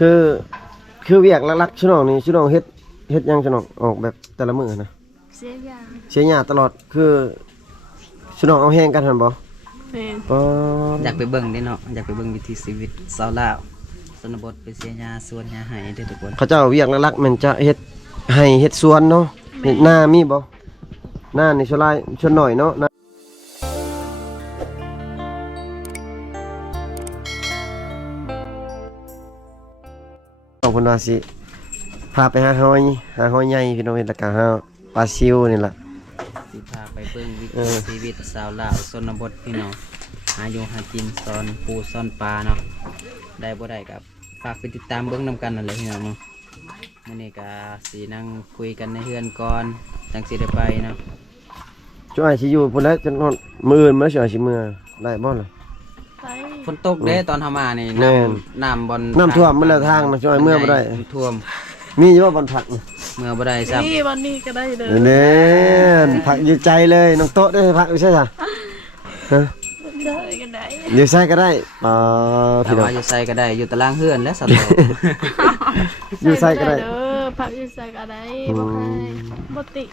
คือคือเวียกหลักๆชุน้องนี่ชุน้องเฮ็ดยังชุน้องออกแบบแต่ละมื้อนะเสียยาเสียหญ้าตลอดคือชุน้องเอาแฮงกันหั่นบ่แม่นอยากไปเบิ่งเด้เนาะอยากไปเบิ่งวิถีชีวิตชาวลาวชนบทไปเสียหญ้าสวนหญ้าให้เด้อทุกคนเขาเจ้าเวียกหลักๆมันจะเฮ็ดให้เฮ็ดสวนเนาะเฮ็ดนามีบ่นานี่ชลายชนหน่อยเนาะต้องเพิ่นว่าสิพาไปหาหอยใหญ่พี่น้องเฮ็ดแล้วก็หาปลาซิวนี่ล่ะสิพาไปเบิ่งวิถีชีวิตชาวลาวชนบทพี่น้องหาอยู่หากินซ่อนปูซ่อนปลาเนาะได้บ่ได้ก็ฝากไปติดตามเบิ่งนํกันนั่นแหละพี่น้องเนาะมื้อนี้ก็สินั่งคุยกันในเฮือนก่อนจังสิได้ไปเนาะจ้อยสิอยู่พุ่นแล้วจนฮอดมื้ออื่นมื้อสิมื้อได้บ่ล่ะฝนตกเด้ตอนเฮามานี่น้ำบ่อนน้ำท่วมมันแล้วทางมันจ้อยเมื่อบ่ได้ท่วมมีอยู่บ่บ่ผักเมื่อบ่ได้ซ้ำนี่วันนี้ก็ได้เลยเน่ผักอยู่ใจเลยน้องโต๊ะได้ผักอยู่ใช่จ้ะฮะได้ก็ได้อยู่ใส่ก็ได้พี่น้องอยู่ใส่ก็ได้อยู่ตารางเฮือนและสัตว์อยู่ใส่ก็ได้ผักอยู่ใส่ก็ได้บ่ให้บ่ติ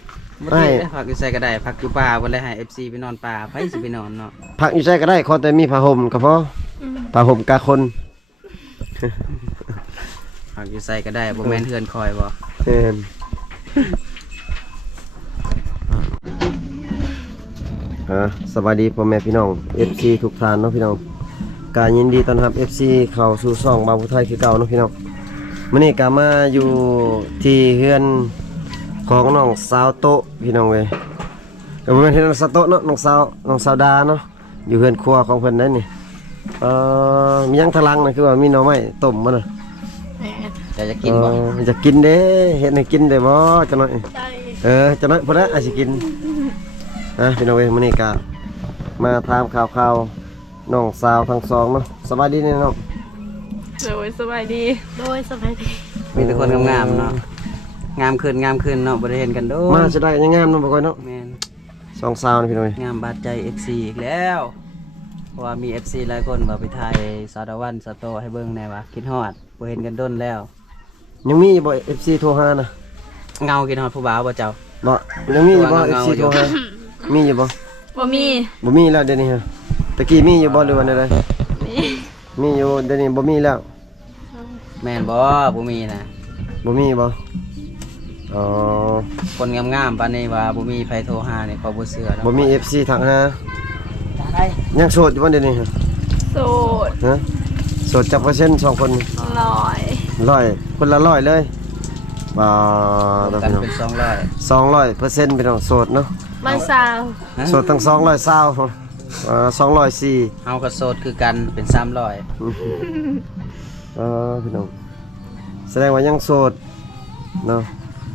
ไม่ผักอยู่ใส่ก็ได้ผักอยู่ป่าบ่ได้ให้ FC ไปนอนป่าไผสิไปนอนเนาะผักอยู่ใส่ก็ได้ขอแต่มีผ้าห่มก็พอผ้าห่มกะคนผักอยู่ใส่ก็ได้บ่แม่นเฮือนคอยบ่สวัสดีพ่อแม่พี่น้อง FC ทุกท่านเนาะพี่น้องการยินดีต้อนรับ FC เข้าสู่ช่องบ่าวผู้ไทยคือเก่าเนาะพี่น้องมื้อนี้ก็มาอยู่ที่เฮือนของน้องสาวโตพี่น้องเว้ยก็บ่แม่นที่น้องสาวโตเนาะน้องสาวดาเนาะอยู่เฮือนครัวของเพิ่นนั่นนี่มีหยังทะลังน่ะคือว่ามีหน่อไม้ต้มบ่น่ะจะกินบ่จะกินเด้เฮ็ดให้กินได้บ่จังหน่อยจังหน่อยพุ่นน่ะอาจสิกินพี่น้องเอ้ยมื้อนี้ก็มาถามข่าวน้องสาวทั้งสองเนาะสบายดีนี่น้องโดยสบายดีมีแต่คนงามๆเนาะงามขึ้นเนาะบ่ได้เห็นกันโดมาจะได้งามเนาะบ่ค่อยเนาะแม่นสองสาวนี่พี่น้องเอ้ยงามบาดใจ FC อีกแล้วเพราะว่ามี FC หลายคนว่าไปถ่ายสาวตะวันสาวโตให้เบิ่งแน่ว่าคิดฮอดบ่เห็นกันโดนแล้วยังมีบ่ FC โทรหานะเงาคิดฮอดผู้บ่าวบ่เจ้าบ่ยังมีบ่ FC โทรหามีอยู่บ่บ่มีแล้วเดี๋ยวนี้ฮะตะกี้มีอยู่บ่หรือว่าไดมีอยู่เดี๋ยวนี้บ่มีแล้วแม่นบ่บ่มีนะบ่มีบ่คนงามๆปานนี้ว่าบ่มีไผโทรหานี่เขาบ่เชื่อบ่มี FC ทักหายังโสดอยู่บ่เดี๋ยวนี้ฮะโสดฮะโสดจักเปอร์เซ็นต์2คน100คนละ100เลยบ่กันเป็น200%พี่น้องโสดเนาะ120โสดทั้ง220 204เฮาก็โสดคือกันเป็น300พี่น้องแสดงว่ายังโสดเนาะ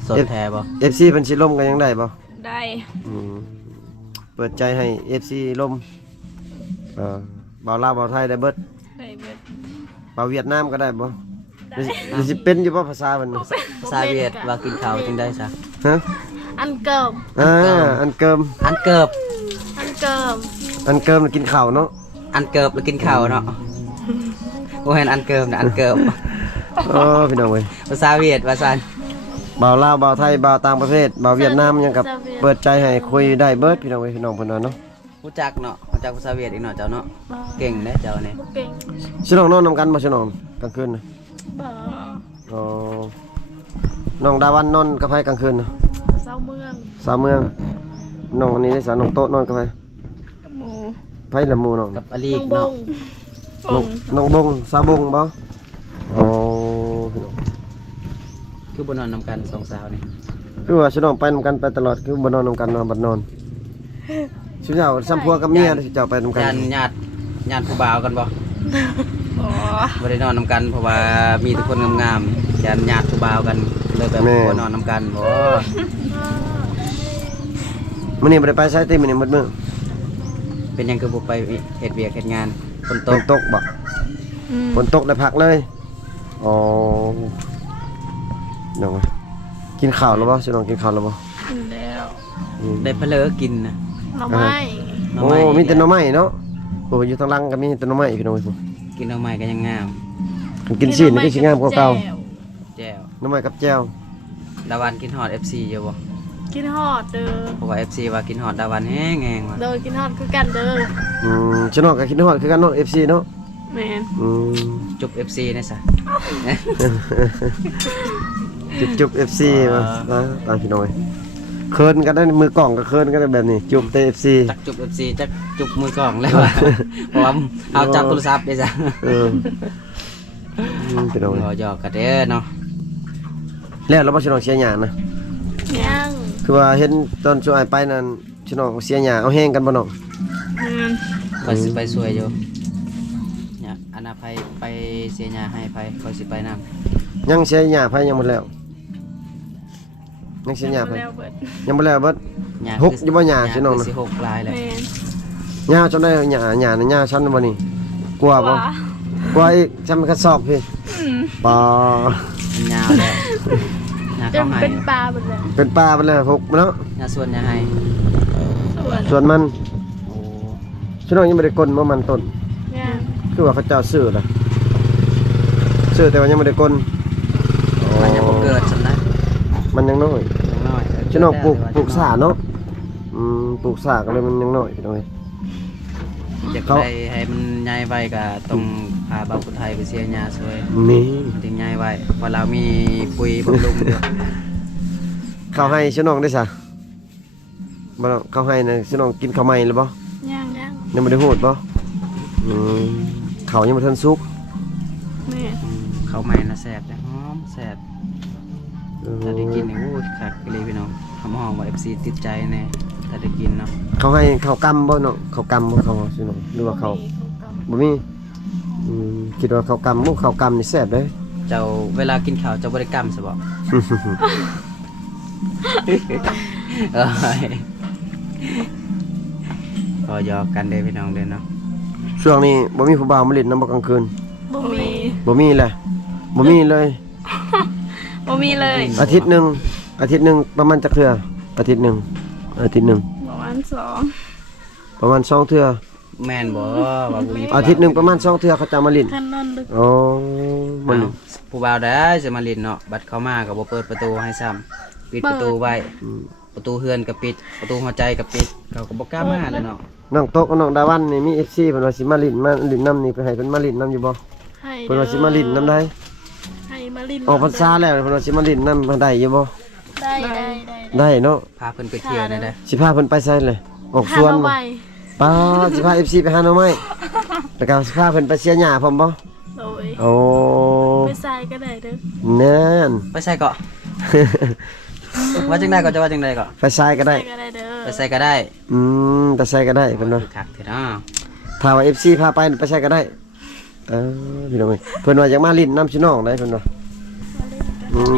โสดแท้บ่ FC เพิ่นสิล่มกันยังได้บ่ได้เปิดใจให้ FC ล่มบ่าวลาวบ่าวไทยได้เบิดบ่าวเวียดนามก็ได้บ่สิเป็นอยู่บ่ภาษาเพิ่นภาษาเวียดว่ากินข้าวจังได้ซะฮะอันเกิมอันเกิมกินข้าวเนาะอันเกิบแล้วกินข้าวเนาะบ่แม่นอันเกิมนะอันเกิบพี่น้องเว้ยภาษาเวียดว่าซั่นบ่าวลาวบ่าวไทยบ่าวต่างประเทศบ่าวเวียดนามยังกับเปิดใจให้คุยได้เบิดพี่น้องเว้ยพี่น้องเพิ่นว่าเนาะรู้จักเนาะรู้จักภาษาเวียดอีกเนาะเจ้าเนาะเก่งเด้เจ้านี่เก่งสิน้องนอนนำกันบ่สิน้องกลางคืนน่ะบ่น้องดาวันนอนกับไผกลางคืนน่ะสาวเมืองน้องอันนี้ได้สาน้องโต๊ะนอนกับไผกับหมู่ไผละหมู่น้องกับอลีกเนาะน้องบงสาวบงบ่คือบ่นอนนำกันสองสาวนี่คือว่าสิน้องไปนำกันไปตลอดคือบ่นอนนำกันนอนบัดนอนสิเจ้าสัมพัวกับเมียสิเจ้าไปนำกันญาติผู้บ่าวกันบ่บ่ได้นอนนำกันเพราะว่ามีแต่คนงามๆญาติผู้บ่าวกันเลยแบบบ่นอนนำกันบ่มื้อนี้บ่ได้ไปไสติมื้อนี้หมดมื้อเป็นหยังคือบ่ไปเฮ็ดเวียกเฮ็ดงานฝนตกบ่ฝนตกได้พักเลยน้องกินข้าวแล้วบ่สิน้องกินข้าวแล้วบ่กินแล้วได้เพลอกินนะหน่อไม้มีแต่หน่อไม้เนาะอยู่ทางหลังก็มีแต่หน่อไม้พี่น้องกินหน่อไม้ก็ยังงาม กินซีนนี่คือสิงามกว่าเก่า แจ่ว น้ำมันกับแจ่ว ดาวันกินฮอด FC อยู่บ่ กินฮอดเด้อ เพราะว่า FC ว่ากินฮอดดาวันแห้งๆว่ะ เด้อกินฮอดคือกันเด้อ ชนอกกับคิดฮอดคือกันเนาะ FC เนาะ แม่น จุบ FC นี่ซะ จุบ FC มาตามพี่น้อยเคินกันได้มือกล่องก็เคินกันได้แบบนี้จุบเต FC จักจุบ FC จักจุบมือกล้องแล้วว่ะเพราะว่าเอาจับโทรศัพท์ได้จ้ะ พี่น้อย หยอกกันเด้อเนาะ แล้วเราบ่ชนอกเสียหยานะ ยัง คือว่าเห็นตอนช่วงไปนั้นชนอกเสียหยาเอาแห้งกันบ่น้อง แม่น คอยสิไปช่วยอยู่เนี่ยอนาภัยไปเสียหญ้าให้ภัยคอยสิไปนำ ยังเสียหยาไผยังหมดแล้วยังเสียหยาไผ แล้วเบิด ยังบ่แล้วเบิด หญ้า หกอยู่บ่หญ้าสิน้อง คื นะ สิหกลายเลย แม่น หญ้าจนได้หญ้านี่หญ้าชั้นบ่นี่กลัวบ่ ว้าก ลัวอีกจำกระสอบพี่ปลา มันยาวแล้วหญ้า จ เข้าน ให้ เป็นปลาหมดเลย เป็นปลาไปเลยหกเนาะ หญ้าส่วนหญ้าให้ ส่วน ส่วนมัน โอ้ ฉันน้องยังไม่ได้กลนว่ามันต้น ยัง คือว่าเขาเจ้าซื้อล่ะซื้อแต่ว่ายังไม่ได้กลน มันยังบ่เกิดซั่นนะ มันยังน้อย ยังน้อย ฉันน้องปลูกสาเนาะปลูกสาก็เลยมันยังน้อยพี่น้อย อยาก เขา ได้ให้มันใหญ่ไว้ก็ต้องพาบ่าวผู้ไทยไปเสียหญ้าช่วย นี่ มันถึงใหญ่ไว้เพราะเรามีปุ๋ยบำรุงอยู่ เขาให้ฉันน้องได้ซะบ่เขาให้นะฉันน้องกินข้าวใหม่หรือบ่ ยังยัง ยังไม่ได้พูดบ่เขายังบ่ทันสุก แม่น เขาใหม่น่ะแซ่บแต่หอมแซ่บ ถ้าได้กินนี่โอ้ยคักเลยพี่น้องหอมๆว่า FC ติดใจแน่ถ้าได้กินเนาะ เขาให้ข้าวกำบ่เนาะข้าวกำบ่เขาฉันน้องหรือว่าเขาบ่มีคิดว่าข้าวกำบ่ข้าวกำนี่แซ่บเด้ เจ้าเวลากินข้าวเจ้าบริกรรมใช่บ่ เอ้ยก็หยอกกันเด้อพี่น้องเด้อเนาะ ช่วงนี้บ่มีผู้บ่าวมาเล่นน้ำบ่กลางคืน บ่มี บ่มีเลยบ่มีเลย บ่มีเลย อาทิตย์หนึงประมาณจักเทื่ออาทิตย์หนึง ประมาณ2 ประมาณ2เทื่อ แม่นบ่ว่าบ่มี อาทิตย์หนึงประมาณ2เทื่อเขาจะมาเล่น คันนอนดึก อ๋อมัน เอ้าผู้บ่าวได้จะมาเล่นเนาะบัดเข้ามาก็บ่เปิดประตูให้ซ้ำปิดประตูไว้ประตูเฮือนก็ปิดประตูหัวใจก็ปิดเขาก็บ่กล้ามาแล้วเนาะ น้องโต๊ะกับน้องดาวันนี่มี FC เพิ่นว่าสิมาเล่นน้ำนี่เพิ่นให้เพิ่นมาเล่นน้ำอยู่บ่ ให้ เพิ่นว่าสิมาเล่นน้ำได้ ให้มาลิน ออกพรรษาแล้วเพิ่นว่าสิมาเล่นน้ำได้อยู่บ่ ได้ ได้เนาะ พาเพิ่นไปเที่ยวได้เด้อ สิพาเพิ่นไปไสเลยออกส ถ้า วน เรา บ่ ไว ป้าสิพา FC ไปหาหน่อไม้แล้วก็สิพาเพิ่นไปเสียหญ้าพร้อมบ่ โดย โอ้ ไปใส่ก็ได้เด้อ แน่น ไปใส่เกาะว่าจังได๋ก็จะว่าจังได๋ก็ ไปซ้ายก็ได้ ใส่ก็ได้เด้อ ไปใส่ก็ได้ แต่ใส่ก็ได้เพิ่นว่า คักเถอะเนาะ ถ้าว่า FC พาไปใส่ก็ได้พี่น้องเอ้ยเพิ่นว่าอยากมาลิ้นน้ำชิน้องได้เพิ่นว่า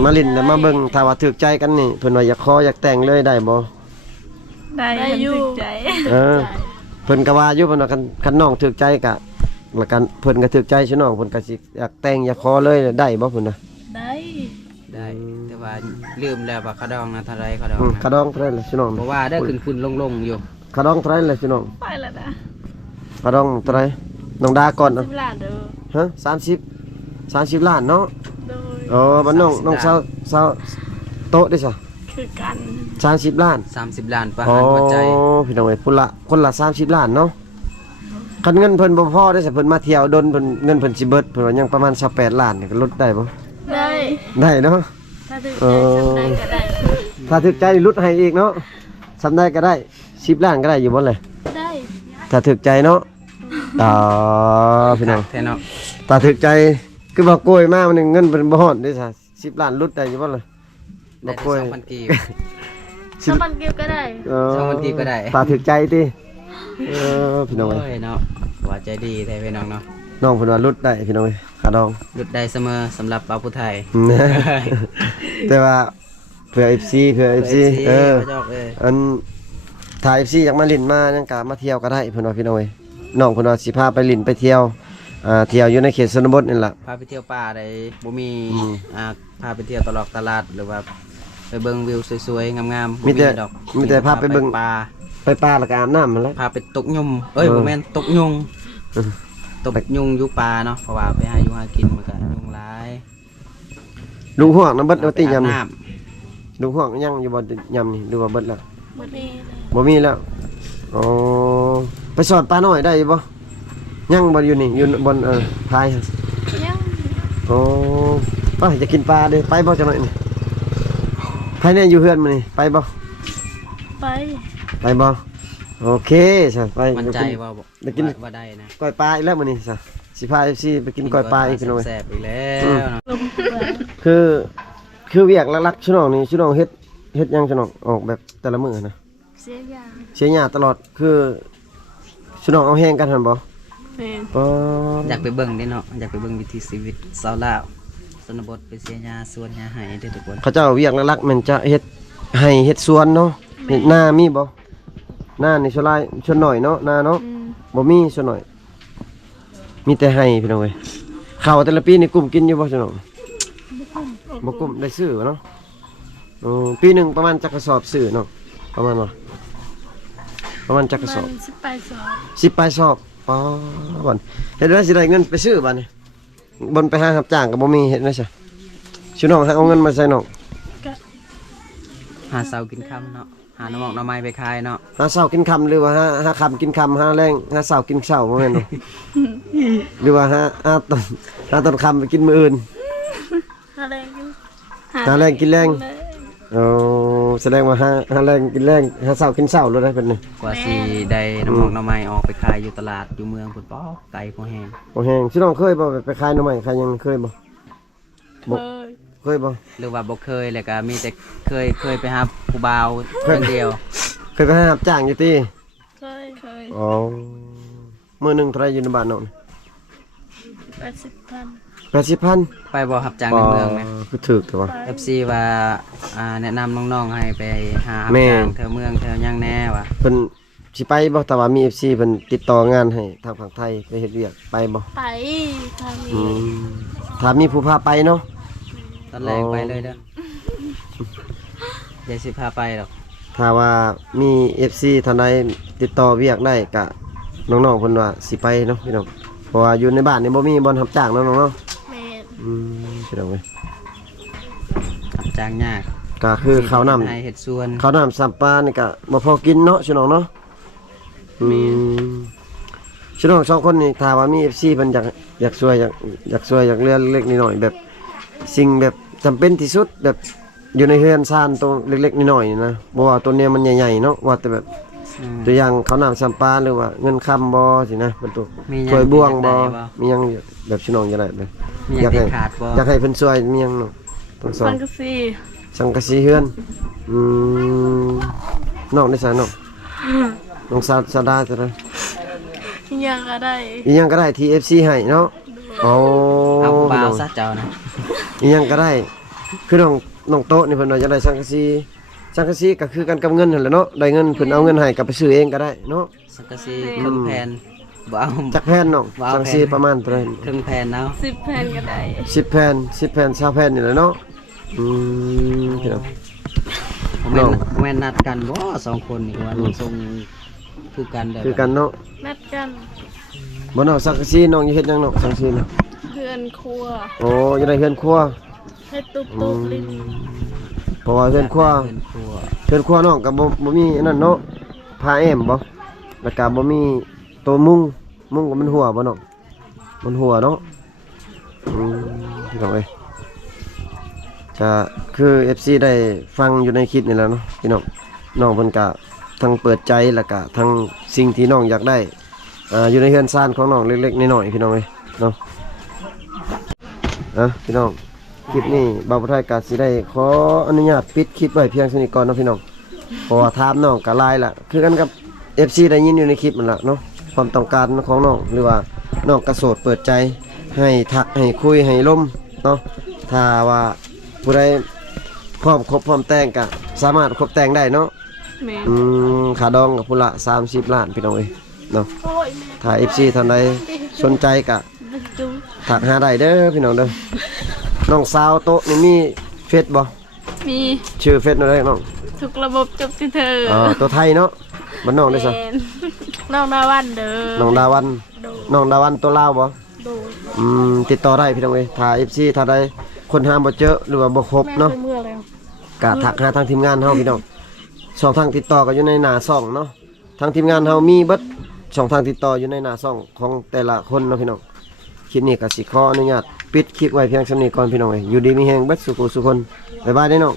มาลิ้นแล้วมาเบิ่งถ้าว่าถูกใจกันนี่เพิ่นว่าอยากขออยากแต่งเลยได้บ่ ได้อยู่ใจ เพิ่นก็ว่าอยู่เพิ่นว่าคันน้องถูกใจก็แล้วกันเพิ่นก็ถูกใจชิน้องเพิ่นก็สิอยากแต่งอยากขอเลยได้บ่เพิ่นน่ะ ได้ ได้แต่ว่าลืมแล้วว่าขาดองนะเท่าไรขาดอง กระดองเท่าไหร่ล่ะชิน้อง เพราะว่าได้ขึ้นลงอยู่ กระดองเท่าไหร่ล่ะชิน้อง ไปแล้วนะ กระดองเท่าไหร่น้องดาก่อน สิบล้านเด้อ ฮะ30ล้านเนาะ โดย อ๋อบ้านน้องสาวโต๊ะได้ซะ คือกัน 30ล้าน 30 ล้านประ อ๋อ หารหัวใจ พี่น้องเอ้ยคนละ30ล้านเนาะคันเงินเพิ่นบ่พอได้สิเพิ่นมาเที่ยวดนเพิ่นเงินเพิ่นสิเบิดเพิ่นว่ายังประมาณ28ล้านนี่ก็ลดได้บ่ ได้ ได้เนาะ ถ้าถึงใจสำได้ก็ได้ ถ้าถึกใจลดให้อีกเนาะสำได้ก็ได้10ล้านก็ได้อยู่บ่เลย ได้ ถ้าถึกใจเนาะพี่น้อง แท้เนาะ ถ้าถึกใจคือบ่โกยมามันเงินเพิ่นบ่ฮอดได้ซะ10ล้านลดได้อยู่บ่เลย ได้ บ่โกย 2,000กีบ ถ้ามันเก็บก็ได้ 2,000 กีบก็ได้ ถ้าถึกใจติพี่น้อง โอ้ เอ้ย ยเนาะว่าใจดีแท้พี่น้องเนาะ น้องเพิ่นว่าลดได้พี่น้องเอ้ยขาดอง หยุดได้เสมอสำหรับบ่าวผู้ไทย แต่ว่าเพื่อ FC พระเจ้าอันถ้า FC อยากมาลินมาจังกะมาเที่ยวก็ได้เพิ่นว่าพี่น้องเอ้ยน้องเพิ่นว่าสิพาไปลินไปเที่ยวเที่ยวอยู่ในเขตชนบทนี่ล่ะ พาไปเที่ยวป่าได้บ่มีพาไปเที่ยวตลาดหรือว่าไปเบิ่งวิวสวยๆงามๆบ่ มีแต่ ดอก มีแต่พาไปเบิ่ง ป่า ไปป่าแล้วก็อาบน้ำนั่นแหละ พาไปตกยุงบ่แม่นตกยุงตกยุงอยู่ป่าเนาะเพราะว่าไปหาอยู่ หากินมันก็ยุงหลาย ลุงห่วงน้ำเบิดเอาติยำนี่ น้ ลุงห่วงยังอยู่บ่ยำนี่หรือว่าเบิดแล้ว บ่มีเลย บ่มีแล้วอ๋อไปสอนปลาน้อยได้บ่ยังบ่อยู่นี่อยู่บนพายหั่น ยัง อ๋อไปจะกินปลาเด้ไปบ่จังหน่อยนี่ภายในอยู่เฮือนมื้อนี่ไปบ่ ไป ไปบ่โอเคซะไป ำมันใจว่า ได้กิน ว่าได้นะ ก้อยปลาอีกแล้วมื้อนี้ซะสิพา FC ไปกินก้อยปลาอีกพี่น้องเอ้ย แซ่บอีกแล้วเนาะ ลมไป คือเวียกหลักๆชุน้องนี่ชุน้องเฮ็ดหยังชุน้องออกแบบแต่ละมื้อนะ เสียอย่าง เสียหญ้าตลอดคือชุน้องเอาแฮงกันหั่นบ่ แม่น อ๋อ อยากไปเบิ่งเด้เนาะอยากไปเบิ่งวิถีชีวิตชาวลาวชนบทไปเสียหญ้าสวนหญ้าให้เด้อทุกคน เขาเจ้าเวียกหลักๆมันจะเฮ็ดให้เฮ็ดสวนเนาะเฮ็ดหน้ามีบ่หน้านี่ส่วนหลายส่วนน้อยเนาะหน้าเนาะ อืม บ่มีส่วนน้อยมีแต่ให้พี่น้องเอ้ยข้าวแต่ละปีนี่กุ้มกินอยู่บ่ชุน้องบ่กุ้มได้ซื้อเนาะปีหนึงประมาณจักกระสอบซื้อเนาะประมาณว่าประมาณจักกระสอบ มันสิไปสอบ 10ปลายสอบป๋อบ่นเฮ็ดได้สิได้เงินไปซื้อบัดนี้บ่นไปหารับจ้างก็บ่มีเฮ็ดได้ซะชุน้องหาเอาเงินมาใส่น้อง ก็ หาเสากินค่ำเนาะหาหน่อหมอกหน่อไม้ไปขายเนาะ หาเช้ากินค่ำหรือว่าหาค่ำกินค่ำหาแรงหาเช้ากินเช้าบ่แม่นบ่ หรือว่าหาตอนค่ำไปกินมื้ออื่น หาแรงอยู่ หาแรงกินแรง เลย อ๋อแสดงว่าหาแรงกินแรงหาเช้ากินเช้าเลยได้เป็นนี่ กว่าสิได้หน่อหมอกหน่อไม้ออกไปขายอยู่ตลาดอยู่เมืองพุ่นป้อไกลพอแห้ง บ่แฮงสิน้องเคยบ่ไปขายหน่อไม้ขายหยังเคยบ่ เคย เคยบ่ หรือว่าบ่เคยแล้วก็มีแต่เคยไปหาผู้บ่าวคนเดียว เคยไปหารับจ้างอยู่ติ เคย อ๋อมื้อหนึงเท่าไหร่อยู่ในบ้านน้อง 80,000 80,000 ไปบ่รับจ้างในเมืองนะ คือถูกแต่ว่า FC ว่าแนะนำน้องๆให้ไปหารับ แม่ จ้างแถวเมืองแถวหยังแน่ว่ะ เพิ่นสิไปบ่แต่ว่ามี FC เพิ่นติดต่องานให้ทางฝั่งไทยไปเฮ็ดเวียกไปบ่ ไปทาง อื นี้ มถ้ามีผู้พาไปเนาะ ตอนแรกไปเลยเด้อเดี๋ยวสิพาไปดอก ถ้าว่ามี FC ท่านใดติดต่อเวียกได้ก็น้องๆเพิ่นว่าสิไปเนาะพี่น้องเพราะว่าอยู่ในบ้านนี่บ่มีบ่อนรับจ้างเนาะน้องเนาะ แม่น พี่น้องเอ้ย รับจ้างยาก ก็คือข้าวน้ำ ให้เฮ็ดสวน ข้าวน้ำสัมปลานี่ก็บ่พอกินเนาะพี่น้องเนาะพี่น้องสองคนนี่ถ้าว่ามี FC เพิ่นอยากช่วยอยากเลือเล็กๆน้อยๆแบบสิ่งแบบจำเป็นที่สุดแบบอยู่ในเฮือนซ่านตัวเล็กๆน้อยๆนี่นะบ่ว่าตัวเนี้ยมันใหญ่ๆเนาะว่าแต่แบบ ตัวอย่างข้าวหนามสัมปลาหรือว่าเงินคำบ่สินะเป็นตัว มีหยัง ช่วยบ่วงบ่ ที่อยากได้ มีหยังแบบชิน้องจะได้เลย มีหยังที่ขาดบ่ อยากให้เพิ่นช่วยมีหยังเนาะต้องสอ ฟั น งกะซี สังกะสีเฮือนน้องได้ซะน้องน้องสาดาจะได้ ยังก็ได้ อีหยังก็ได้ TFC ให้เนาะอ๋อ เอาผู้บ่าวซะเจ้านะ อีหยังก็ได้คือน้องโต๊ะนี่เพิ่นว่าจะได้สังกะสีก็คือกันกับเงินนั่นแหละเนาะได้เงินเพิ่นเอาเงินให้ก็ไปซื้อเองก็ได้เนาะ สังกะสีครึ่งแผ่นบ่เอา จักแผ่นน้อง ว้าว สังกะสีประมาณเท่าไหร่ ครึ่งแผ่นเอา 10 แผ่นก็ได้ 10 แผ่น20 แผ่นนี่แหละเนาะพี่น้อง ผมแม่นนัดกันบ่สองคนนี่ว่าลงทรงคือกันได้ คือกันเนาะ นัดกัน บ่น้องสังกะสีน้องอยู่เฮ็ดหยังเนาะสังกะสีน่ะ เพื่อนครัว โอ้อยู่ในเฮือนครัว ให้ตุบตุบลิ้น เพราะว่าเฮือนครัว เพิ่นครัว เฮือนครัวน้องก็บ่มีอันนั้นเนาะผ้าแอมบ่แล้วก็บ่มีตัวมุ้งก็มันหัวบ่น้องมันหัวเนาะพี่น้องเอ้ยจะคือ FC ได้ฟังอยู่ในคลิปนี่แหล้วเนาะพี่น้องน้องเพิ่นก็ทั้งเปิดใจแล้วก็ทั้งสิ่งที่น้องอยากได้อยู่ในเฮือนซ่านของน้องเล็กๆน้อยๆพี่น้องเอ้ยเนาะพี่น้องคลิปนี้บ่าวไทยก็สิได้ขออนุญาตปิดคลิปไว้เพียงเท่านี้ก่อนเนาะพี่น้องเพราะว่าถามน้องก็หลายละคือกันกับ FC ได้ยินอยู่ในคลิปนั่นล่ะเนาะความต้องการของน้องหรือว่าน้องกระโสดเปิดใจให้ทักให้คุยให้ล้มเนาะถ้าว่าผู้ใดพร้อมครบพร้อมแต่งก็สามารถครบแต่งได้เนาะ แม่น ค่าดองกับพุ่นละ30 ล้านพี่น้องเอ้ยเนาะ โอ้ยแม่ ถ้า FC ท่านใดสนใจก็ จุ๊ ทักหาได้เด้อพี่น้องเด้อน้องสาวโตะนี่มีเฟซบ่ มี ชื่อเฟซนั่นได้น้อง ทุกระบบจบที่เธอ ตัวไทยเนาะบ้านน้องได้ซะ แม่นน้องดาวันเด้อ น้องดาวัน โด น้องดาวันตัวลาวบ่ โด โดย ติดต่อได้พี่น้องเอ้ยถ้า FC ถ้าได้คนหาบ่เจอหรือว่าบ่ครบ แม่ เนาะ เคยเมื่อแล้ว ก็ทักหาทางทีมงานเฮาพี่น้องช่องทางติดต่อก็อยู่ในหน้าช่องเนาะทางทีมงานเฮามีเบิดช่องทางติดต่ออยู่ในหน้าช่องของแต่ละคนเนาะพี่น้องคลิปนี้ก็สิขออนุญาตปิดคลิปไว้เพียงเท่านี้ก่อนพี่น้องเอ้ยอยู่ดีมีแฮงเบิดสุขสุขคนบ๊ายบายเด้อน้อง